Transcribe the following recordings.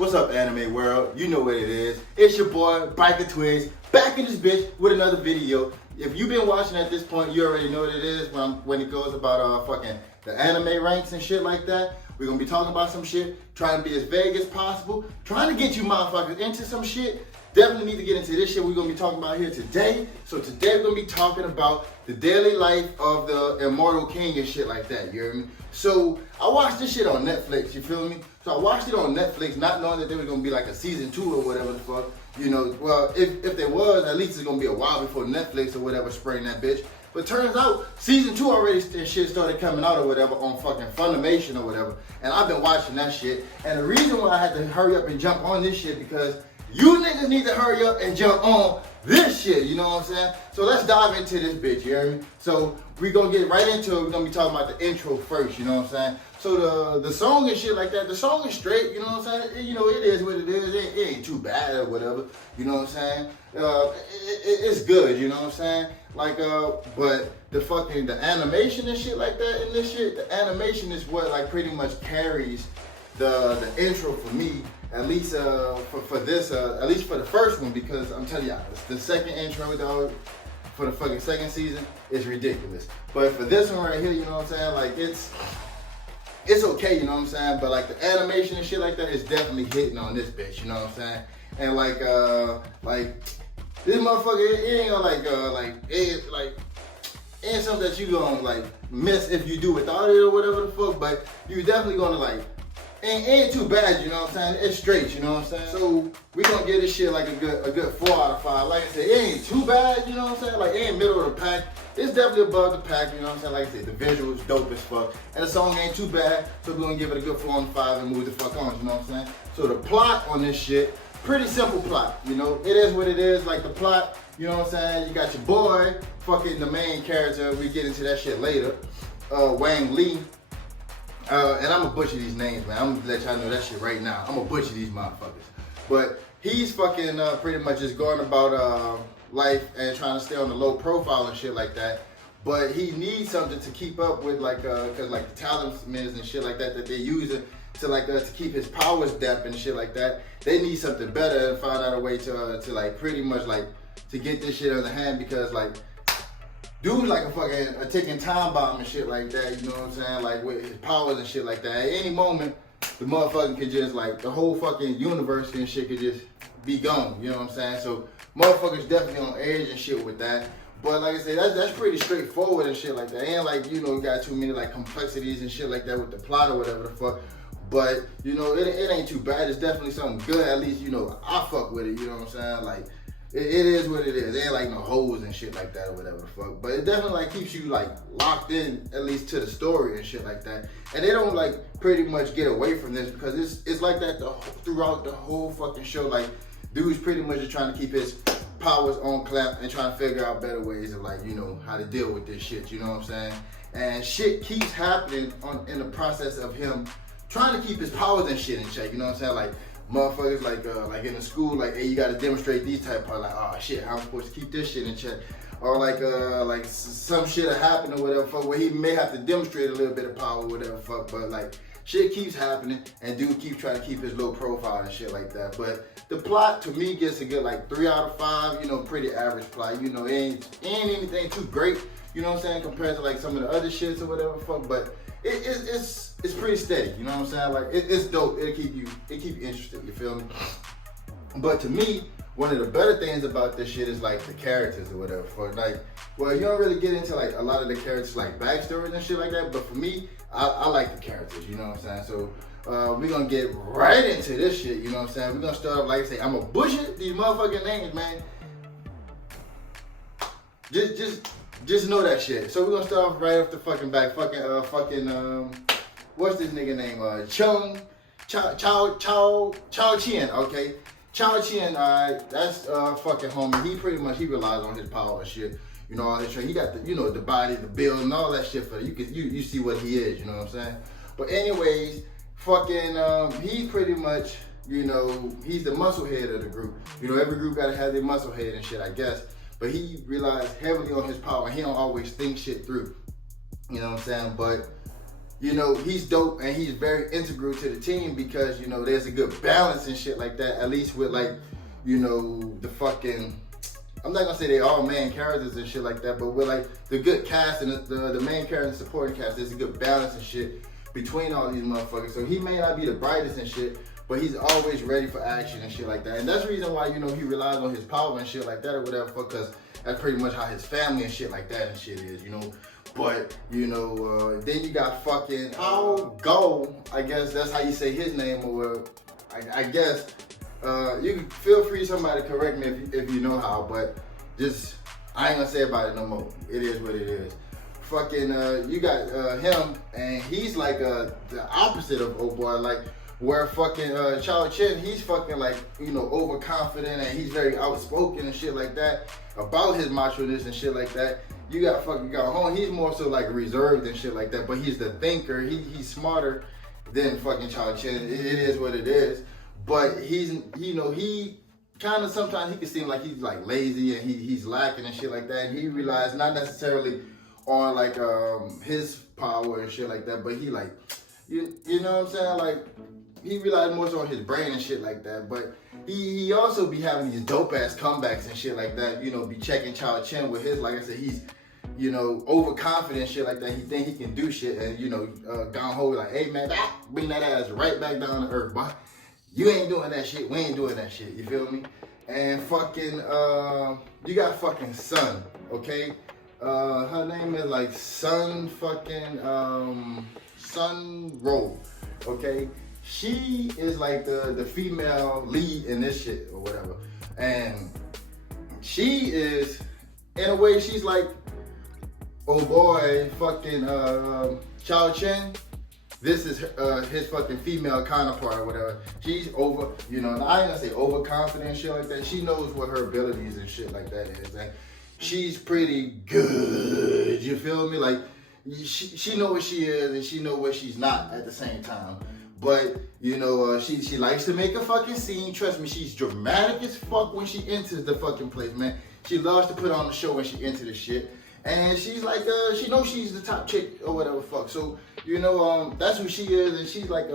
What's up, anime world? You know what it is. It's your boy, Biker Twigs, back in this bitch with another video. If you've been watching at this point, you already know what it is when it goes about fucking the anime ranks and shit like that. We're gonna be talking about some shit, trying to be as vague as possible, trying to get you motherfuckers into some shit. Definitely need to get into this shit we're gonna be talking about here today. So today we're gonna be talking about the daily life of the immortal king and shit like that, you hear me? So I watched this shit on Netflix, you feel me? So I watched it on Netflix, not knowing that there was gonna be like a season 2 or whatever the fuck. You know, well, if there was, at least it's gonna be a while before Netflix or whatever spraying that bitch. But turns out, season 2 already shit started coming out or whatever on fucking Funimation or whatever. And I've been watching that shit. And the reason why I had to hurry up and jump on this shit because you niggas need to hurry up and jump on this shit, you know what I'm saying? So let's dive into this bitch, you hear me? So we're gonna get right into it. We're gonna be talking about the intro first, you know what I'm saying? So the song and shit like that, the song is straight, you know what I'm saying? You know, it is what it is. It ain't too bad or whatever, you know what I'm saying? It's good, you know what I'm saying? Like, but the animation and shit like that in this shit, the animation is what like pretty much carries the intro for me. At least for this, at least for the first one, because I'm telling y'all, the second intro, dog, for the fucking second season is ridiculous. But for this one right here, you know what I'm saying? Like it's okay, you know what I'm saying? But like the animation and shit like that is definitely hitting on this bitch, you know what I'm saying? And like this motherfucker, it ain't gonna it ain't something that you gonna like miss if you do without it or whatever the fuck. But you definitely gonna like. Ain't too bad, you know what I'm saying? It's straight, you know what I'm saying? So we gonna give this shit like a good 4 out of 5. Like I said, it ain't too bad, you know what I'm saying? Like it ain't middle of the pack. It's definitely above the pack, you know what I'm saying? Like I said, the visuals dope as fuck. And the song ain't too bad, so we're gonna give it a good 4 out of 5 and move the fuck on, you know what I'm saying? So the plot on this shit, pretty simple plot, you know? It is what it is, like the plot, you know what I'm saying? You got your boy, fucking the main character, we get into that shit later, Wang Lee. And I'm gonna butcher these names, man. I'm gonna let y'all know that shit right now. I'm gonna butcher these motherfuckers. But he's fucking pretty much just going about life and trying to stay on the low profile and shit like that. But he needs something to keep up with, like, cause like the talismans and shit like that they're using to like to keep his powers depth and shit like that. They need something better and find out a way to like pretty much like to get this shit on the hand because like. Dude's like a ticking time bomb and shit like that, you know what I'm saying? Like with his powers and shit like that. At any moment, the motherfucker could just like, the whole fucking universe and shit could just be gone, you know what I'm saying? So motherfuckers definitely on edge and shit with that. But like I said, that's pretty straightforward and shit like that. Ain't like, you know, got too many like complexities and shit like that with the plot or whatever the fuck. But, you know, it ain't too bad. It's definitely something good. At least, you know, I fuck with it, you know what I'm saying? Like, it is what it is. There ain't like no hoes and shit like that or whatever the fuck. But it definitely like keeps you like locked in at least to the story and shit like that. And they don't like pretty much get away from this because it's like that throughout the whole fucking show. Like dude's pretty much just trying to keep his powers on clap and trying to figure out better ways of like, you know, how to deal with this shit, you know what I'm saying? And shit keeps happening in the process of him trying to keep his powers and shit in check, you know what I'm saying? Like motherfuckers like in the school, like, hey, you gotta demonstrate these type of like, oh shit, how I'm supposed to keep this shit in check. Or like some shit will happen or whatever fuck, where he may have to demonstrate a little bit of power or whatever fuck, but like shit keeps happening and dude keeps trying to keep his low profile and shit like that. But the plot to me gets a good like 3 out of 5, you know, pretty average plot. You know, it ain't anything too great, you know what I'm saying, compared to like some of the other shits or whatever fuck, but it's pretty steady, you know what I'm saying? Like it's dope. It'll keep you interested, you feel me? But to me, one of the better things about this shit is like the characters or whatever. For like, well, you don't really get into like a lot of the characters like backstories and shit like that. But for me, I like the characters, you know what I'm saying? So we're gonna get right into this shit, you know what I'm saying? We're gonna start off, like I say, I'm gonna butcher these motherfucking names, man. Just know that shit. So we're gonna start off right off the fucking back. What's this nigga name? Chao Chien, okay? Chao Chien, alright, that's fucking homie. He pretty much, he relies on his power and shit. You know, all his training. He got the, you know, the body, the build, and all that shit for you. You see what he is, you know what I'm saying? But anyways, he pretty much, you know, he's the muscle head of the group. You know, every group gotta have their muscle head and shit, I guess. But he relies heavily on his power. He don't always think shit through. You know what I'm saying? But you know, he's dope and he's very integral to the team because, you know, there's a good balance and shit like that, at least with like, you know, the fucking, I'm not gonna say they all main characters and shit like that, but with like the good cast and the main character and supporting cast, there's a good balance and shit between all these motherfuckers. So he may not be the brightest and shit, but he's always ready for action and shit like that. And that's the reason why, you know, he relies on his power and shit like that or whatever, because that's pretty much how his family and shit like that and shit is, you know. But, you know, then you got fucking Go, I guess that's how you say his name, or I guess, you can feel free, somebody correct me if you know how, but just, I ain't gonna say about it no more. It is what it is. Fucking, you got him, and he's like the opposite of old boy, like, where fucking Chao Chen, he's fucking like, you know, overconfident and he's very outspoken and shit like that about his macho-ness and shit like that. You got fucking Hong, he's more so like reserved and shit like that, but he's the thinker, he's smarter than fucking Chao Chen. It is what it is. But he's, you know, he kind of, sometimes he can seem like he's like lazy and he's lacking and shit like that. And he relies not necessarily on like his power and shit like that, but he like, you know what I'm saying? Like, he relies more so on his brain and shit like that. But he also be having these dope ass comebacks and shit like that, you know, be checking Chao Chen with his, like I said, he's, you know, overconfident shit like that. He think he can do shit, and, you know, Gong Ho like, hey man, bring that ass right back down to earth, boy. You ain't doing that shit, we ain't doing that shit, you feel me? And fucking, you got fucking Sun, okay? Her name is like Sun fucking, Sun Roll, okay? She is like the female lead in this shit or whatever. And she is, in a way, she's like, oh boy, fucking Chao Chen. This is his fucking female counterpart or whatever. She's over, you know, and I ain't gonna say overconfident and shit like that. She knows what her abilities and shit like that is. And she's pretty good, you feel me? Like, she know what she is and she know what she's not at the same time. But, you know, she likes to make a fucking scene. Trust me, she's dramatic as fuck when she enters the fucking place, man. She loves to put on the show when she enters the shit. And she's like, she knows she's the top chick or whatever fuck. So, you know, that's who she is. And she's like,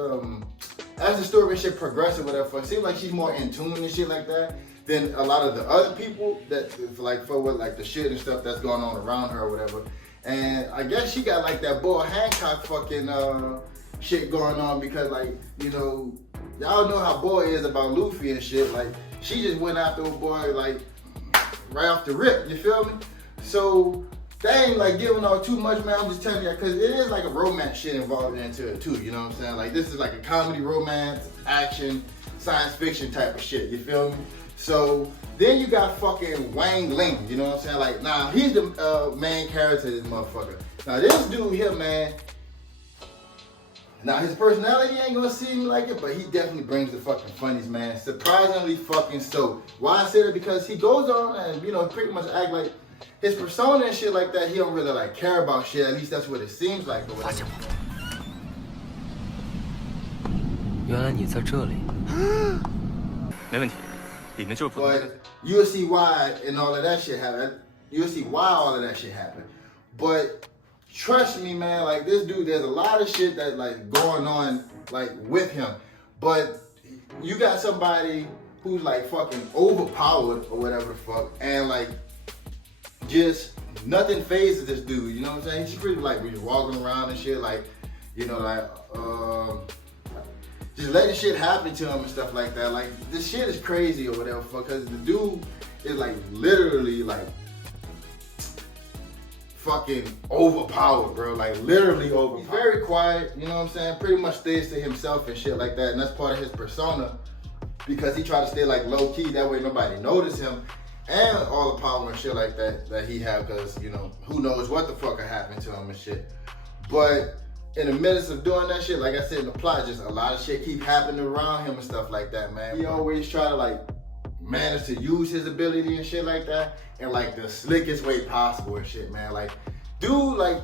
as the story and shit progresses or whatever fuck, it seems like she's more in tune and shit like that than a lot of the other people that, like, for what, like, the shit and stuff that's going on around her or whatever. And I guess she got, like, that Boy Hancock fucking, shit going on because, like, you know, y'all know how Boy is about Luffy and shit. Like, she just went after a boy, like, right off the rip, you feel me? So, they ain't like giving out too much, man. I'm just telling you, because it is like a romance shit involved into it too, you know what I'm saying? Like, this is like a comedy, romance, action, science fiction type of shit, you feel me? So, then you got fucking Wang Ling, you know what I'm saying? Like, nah, he's the main character of this motherfucker. Now, this dude here, man, now his personality ain't gonna seem like it, but he definitely brings the fucking funnies, man. Surprisingly fucking so. Why I say that? Because he goes on and, you know, pretty much act like his persona and shit like that, he don't really like care about shit. At least that's what it seems like. But you'll see why and all of that shit happen. You'll see why all of that shit happened. But trust me, man, like, this dude, there's a lot of shit that like going on like with him. But you got somebody who's like fucking overpowered or whatever the fuck, and like just nothing phases this dude, you know what I'm saying? He's pretty like just walking around and shit, like, you know, like just letting shit happen to him and stuff like that. Like, this shit is crazy or whatever, because the dude is like literally like fucking overpowered, bro. Like, literally overpowered. He's very quiet, you know what I'm saying? Pretty much stays to himself and shit like that, and that's part of his persona, because he try to stay like low key, that way nobody notice him. And all the power and shit like that he have, because, you know, who knows what the fuck could happen to him and shit. But in the midst of doing that shit, like I said in the plot, just a lot of shit keep happening around him and stuff like that, man. He always try to like manage to use his ability and shit like that in like the slickest way possible and shit, man. Like, dude, like,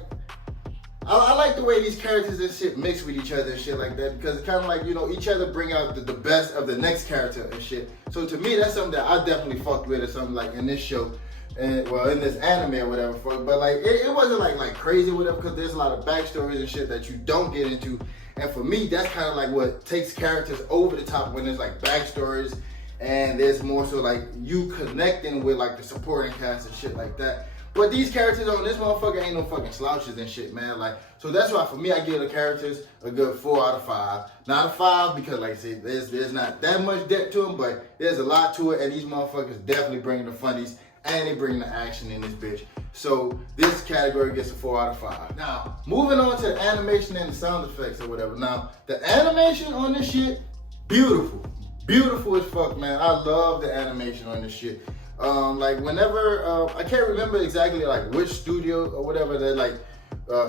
I like the way these characters and shit mix with each other and shit like that, because it's kind of like, you know, each other bring out the best of the next character and shit. So to me, that's something that I definitely fucked with or something like in this show, And well, in this anime or whatever, but like it wasn't like crazy or whatever, because there's a lot of backstories and shit that you don't get into. And for me, that's kind of like what takes characters over the top, when there's like backstories and there's more so like you connecting with like the supporting cast and shit like that. But these characters on this motherfucker ain't no fucking slouches and shit, man. Like, so that's why for me, I give the characters a good 4 out of 5. Not a 5 because, like I said, there's not that much depth to them, but there's a lot to it, and these motherfuckers definitely bringing the funnies and they bring the action in this bitch. So this category gets a 4 out of 5. Now, moving on to the animation and the sound effects or whatever. Now, the animation on this shit, beautiful. Beautiful as fuck, man. I love the animation on this shit. Like whenever, I can't remember exactly like which studio or whatever that like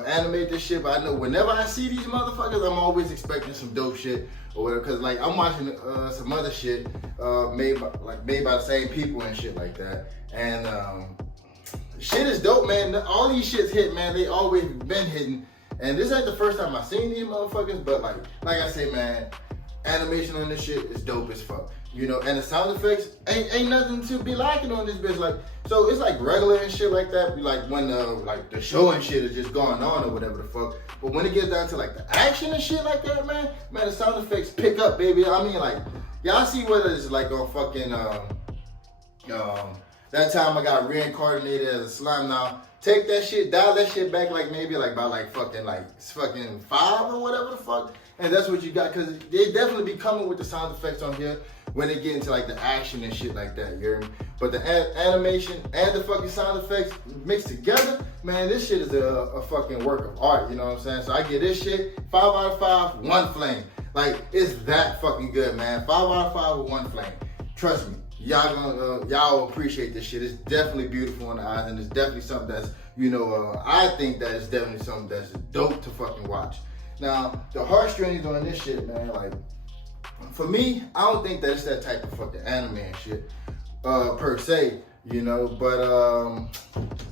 animate this shit, but I know whenever I see these motherfuckers, I'm always expecting some dope shit or whatever, cause like I'm watching some other shit made by the same people and shit like that, and shit is dope, man. All these shits hit, man. They always been hitting, and this ain't the first time I've seen these motherfuckers, but like I say, man, animation on this shit is dope as fuck. You know, and the sound effects ain't nothing to be lacking on this bitch. Like, so it's like regular and shit like that. Like when the show and shit is just going on or whatever the fuck. But when it gets down to like the action and shit like that, man, the sound effects pick up, baby. I mean, like, y'all see what it's like on fucking that time I got reincarnated as a slime. Now take that shit, dial that shit back like maybe like by like fucking 5 or whatever the fuck. And that's what you got, because they definitely be coming with the sound effects on here when they get into like the action and shit like that, you hear me? But the animation and the fucking sound effects mixed together, man, this shit is a fucking work of art, you know what I'm saying? So I give this shit 5 out of 5, 1 flame. Like, it's that fucking good, man. 5 out of 5 with 1 flame. Trust me, y'all appreciate this shit. It's definitely beautiful in the eyes, and it's definitely something that's, you know, I think that it's definitely something that's dope to fucking watch. Now, the heartstrings on this shit, man, like, for me, I don't think that it's that type of fucking anime and shit, per se, you know, but,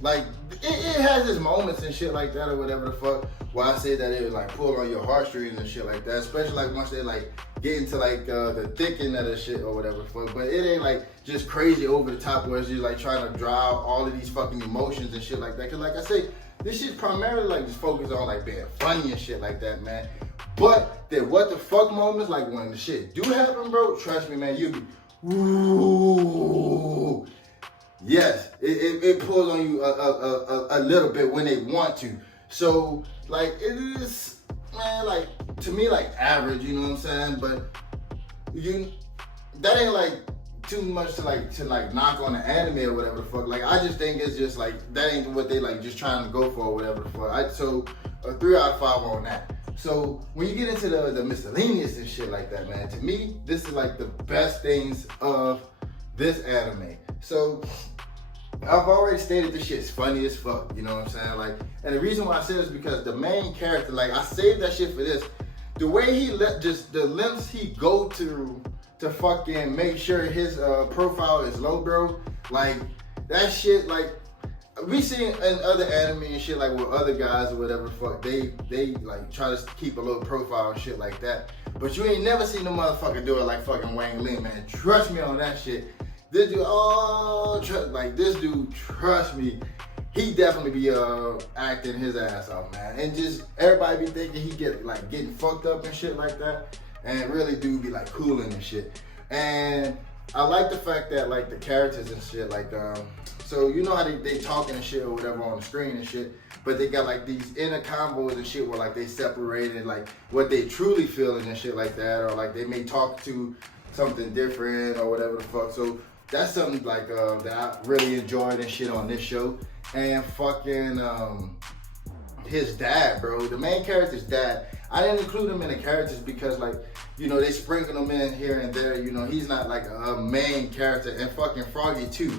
like, it has its moments and shit like that or whatever the fuck, where I say that it would, like, pull on your heartstrings and shit like that, especially, like, once they, like, get into, like, the thick end of the shit or whatever the fuck, but it ain't, like, just crazy over the top where it's just, like, trying to drive all of these fucking emotions and shit like that, because, like I say, this shit's primarily like just focused on like being funny and shit like that, man. But the what the fuck moments, like when the shit do happen, bro, trust me, man, you be, ooh. Yes, it pulls on you a little bit when they want to. So like it is, man, like to me like average, you know what I'm saying? But that ain't like too much to like knock on the anime or whatever the fuck. Like I just think it's just like that ain't what they like just trying to go for or whatever the fuck. So a 3 out of 5 on that. So when you get into the miscellaneous and shit like that, man, to me this is like the best things of this anime. So I've already stated this shit's funny as fuck, you know what I'm saying? Like, and the reason why I say this is because the main character, like I saved that shit for this. The way he let just the lengths he go to fucking make sure his profile is low, bro. Like that shit, like we seen in other anime and shit, like with other guys or whatever the fuck, they like try to keep a low profile and shit like that. But you ain't never seen no motherfucker do it like fucking Wang Ling, man. Trust me on that shit. This dude, this dude, trust me, he definitely be acting his ass off, man. And just everybody be thinking he getting fucked up and shit like that. And really do be like cooling and shit. And I like the fact that like the characters and shit, like so you know how they talking and shit or whatever on the screen and shit, but they got like these inner combos and shit where like they separated like what they truly feeling and shit like that, or like they may talk to something different or whatever the fuck. So that's something like that I really enjoyed and shit on this show. And fucking his dad, bro, the main character's dad. I didn't include him in the characters because, like, you know, they sprinkle him in here and there. You know, he's not like a main character. And fucking Froggy too.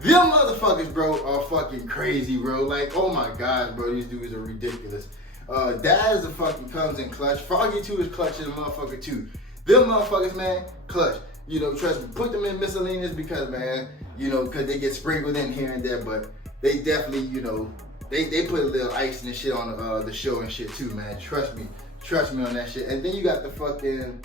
Them motherfuckers, bro, are fucking crazy, bro. Like, oh my god, bro, these dudes are ridiculous. Dad is a fucking comes in clutch. Froggy too is clutch as a motherfucker too. Them motherfuckers, man, clutch. You know, trust me, put them in miscellaneous because, man, you know, because they get sprinkled in here and there, but they definitely, you know, they put a little ice and shit on the show and shit too, man. Trust me on that shit. And then you got the fucking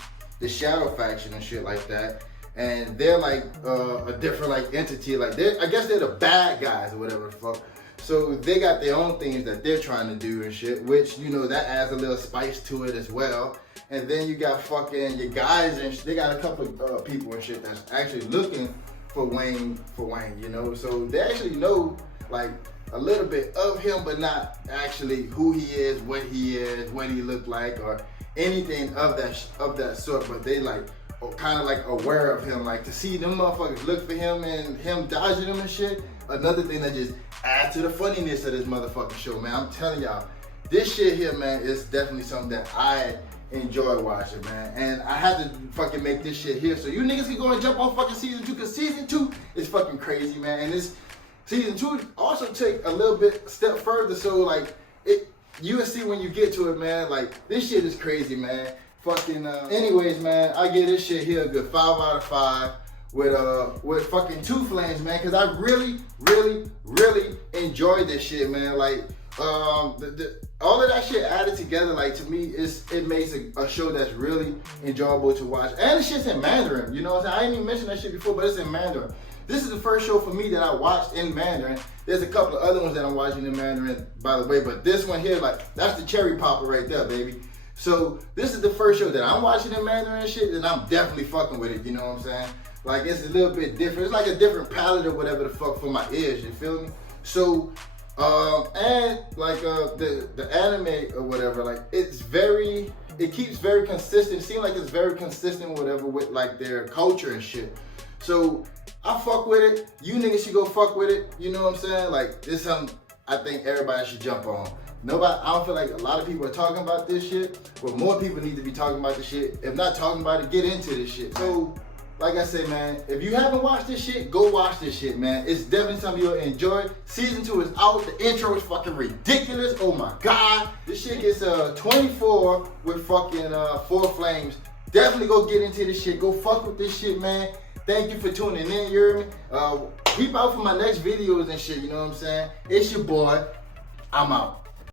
Shadow faction and shit like that. and they're like a different like entity. Like I guess they're the bad guys or whatever the fuck. So they got their own things that they're trying to do and shit, which, you know, that adds a little spice to it as well. And then you got fucking your guys and they got a couple of people and shit that's actually looking for Wayne, you know. So they actually know like a little bit of him, but not actually who he is, what he looked like, or anything of that sort. But they like kind of like aware of him, like to see them motherfuckers look for him and him dodging them and shit. Another thing that just adds to the funniness of this motherfucking show, man. I'm telling y'all, this shit here, man, is definitely something that I enjoy watching, man. And I had to fucking make this shit here so you niggas can go and jump on fucking season 2, because season 2 is fucking crazy, man. And this season 2 also take a little bit step further, so like you will see when you get to it, man. Like this shit is crazy, man. Fucking anyways, man, I give this shit here a good 5 out of 5 with fucking 2 flames, man, because I really enjoyed this shit, man. Like all of that shit added together, like to me, it makes a show that's really enjoyable to watch. And the shit's in Mandarin, you know what I'm saying? I didn't even mention that shit before, but it's in Mandarin. This is the first show for me that I watched in Mandarin. There's a couple of other ones that I'm watching in Mandarin, by the way, but this one here, like, that's the cherry popper right there, baby. So this is the first show that I'm watching in Mandarin and shit, and I'm definitely fucking with it, you know what I'm saying? Like, it's a little bit different. It's like a different palette or whatever the fuck for my ears, you feel me? So, and like the anime or whatever, like it keeps very consistent. It seems like it's very consistent, whatever, with like their culture and shit. So I fuck with it. You niggas should go fuck with it. You know what I'm saying? Like this is something I think everybody should jump on. I don't feel like a lot of people are talking about this shit, but more people need to be talking about this shit. If not talking about it, get into this shit. So, like I said, man, if you haven't watched this shit, go watch this shit, man. It's definitely something you'll enjoy. Season 2 is out. The intro is fucking ridiculous. Oh my God. This shit gets 24 with fucking 4 flames. Definitely go get into this shit. Go fuck with this shit, man. Thank you for tuning in, you hear me? Keep out for my next videos and shit, you know what I'm saying? It's your boy. I'm out.